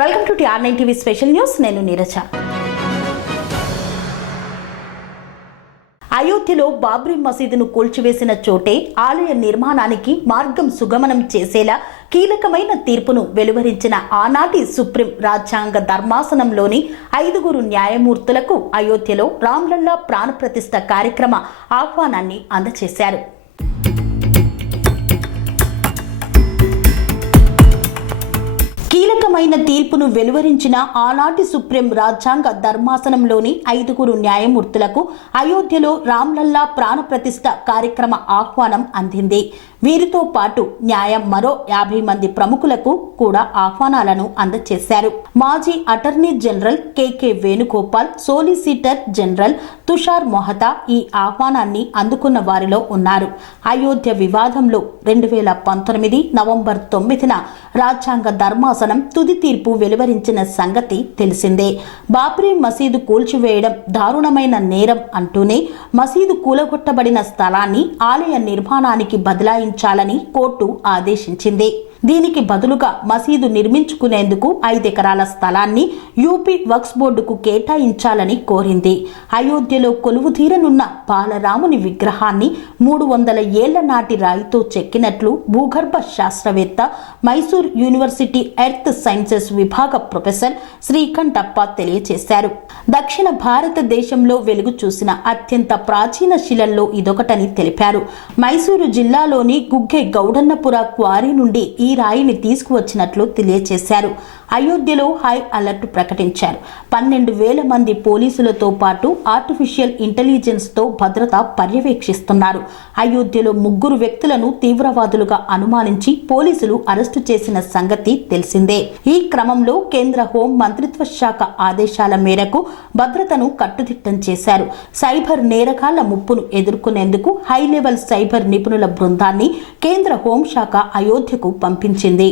Welcome to TR9 TV special news. నేను నీరజ. అయోధ్యలో బాబ్రీ మసీదును కూల్చివేసిన చోటే ఆలయ నిర్మాణానికి మార్గం సుగమనం చేసేలా కీలకమైన తీర్పును వెలువరించిన ఆనాటి సుప్రీం రాజ్యాంగ ధర్మాసనంలోని 5 న్యాయమూర్తులకు అయోధ్యలో రామ్లల్లా ప్రాణప్రతిష్ఠ కార్యక్రమ ఆహ్వానాన్ని అందజేశారు. కీలకమైన తీర్పును వెలువరించిన ఆనాటి సుప్రీం రాజ్యాంగ ధర్మాసనంలోని 5 న్యాయమూర్తులకు అయోధ్యలో రామ్లల్లా ప్రాణప్రతిష్ఠ కార్యక్రమ ఆహ్వానం అందింది. వీరితో పాటు న్యాయం మరో 50 మంది ప్రముఖులకు కూడా ఆహ్వానాలను అందజేశారు. మాజీ attorney general KK Venugopal, solicitor general Tushar Mehta ఈ ఆహ్వానాన్ని అందుకున్న వారిలో ఉన్నారు. అయోధ్య వివాదంలో 2019 నవంబర్ 9న రాజ్యాంగ ధర్మాసనం తుది తీర్పు వెలువరించిన సంగతి తెలిసిందే. బాబ్రీ మసీదు కూల్చివేయడం దారుణమైన నేరం అంటూనే మసీదు కూలగొట్టబడిన స్థలాన్ని ఆలయ నిర్మాణానికి బదలాయించాలని కోర్టు ఆదేశించింది. దీనికి బదులుగా మసీదు నిర్మించుకునేందుకు 5 ఎకరాల స్థలాన్ని యూపీ వక్ఫ్ బోర్డుకు కేటాయించాలని కోరింది. అయోధ్యలో కొలువుతీరనున్న బాలరాముని విగ్రహాన్ని 300 ఏళ్ల నాటి రాయితో చెక్కినట్లు భూగర్భ శాస్త్రవేత్త, మైసూర్ యూనివర్సిటీ ఎర్త్ సైన్సెస్ విభాగ ప్రొఫెసర్ శ్రీకంఠప్ప తెలియజేశారు. దక్షిణ భారతదేశంలో వెలుగు చూసిన అత్యంత ప్రాచీన శిలల్లో ఇదొకటని తెలిపారు. మైసూరు జిల్లాలోని గుగ్గె గౌడన్నపుర క్వారీ నుండి ఈ రాయిని తీసుకువచ్చినట్లు తెలియజేశారు. అయోధ్యలో హై అలర్ట్ ప్రకటించారు. 12,000 మంది పోలీసులతో పాటు ఆర్టిఫిషియల్ ఇంటెలిజెన్స్ తో భద్రత పర్యవేక్షిస్తున్నారు. అయోధ్యలో 3 వ్యక్తులను తీవ్రవాదులుగా అనుమానించి పోలీసులు అరెస్టు చేసిన సంగతి తెలిసిందే. ఈ క్రమంలో కేంద్ర హోం మంత్రిత్వ శాఖ ఆదేశాల మేరకు భద్రతను కట్టుదిట్టం చేశారు. సైబర్ నేరగాళ్ల ముప్పును ఎదుర్కొనేందుకు హై లెవెల్ సైబర్ నిపుణుల బృందాన్ని కేంద్ర హోంశాఖ అయోధ్యకు పంపించింది.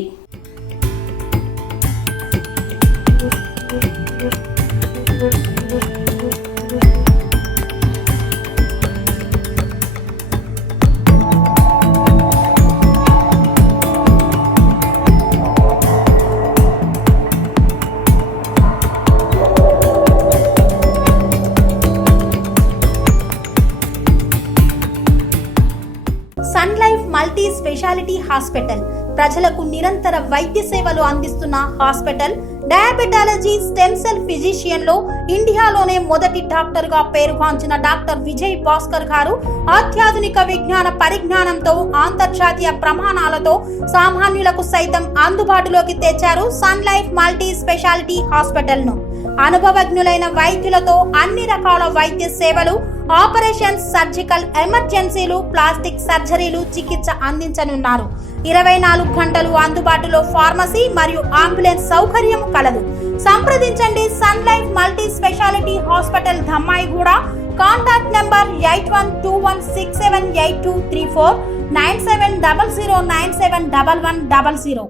Sun Life multi speciality hospital ప్రజలకు నిరంతర వైద్య సేవలు అందిస్తున్న hospital. Diabetology, stem cell physician లో ఇండియాలోనే మొదటి డాక్టర్ గా పేరుగాంచిన డాక్టర్ విజయ్ భాస్కర్ గారు అత్యాధునిక విజ్ఞాన పరిజ్ఞానంతో అంతర్జాతీయ ప్రమాణాలతో సామాన్యులకు సైతం అందుబాటులోకి తెచ్చారు Sun Life multi speciality hospital ను. అనుభవజ్ఞులైన వైద్యులతో అన్ని రకాల వైద్య సేవలు, ఆపరేషన్స్, సర్జికల్ ఎమర్జెన్సీలు, ప్లాస్టిక్ సర్జరీలు, చికిత్స అందించనున్నారు. 24 గంటలు అందుబాటులో ఫార్మసీ మరియు అంబులెన్స్ సౌకర్యం కలదు. సంప్రదించండి Sun Life multi speciality hospital, Dhammaiguda. Contact number 8121678234, 9700971100.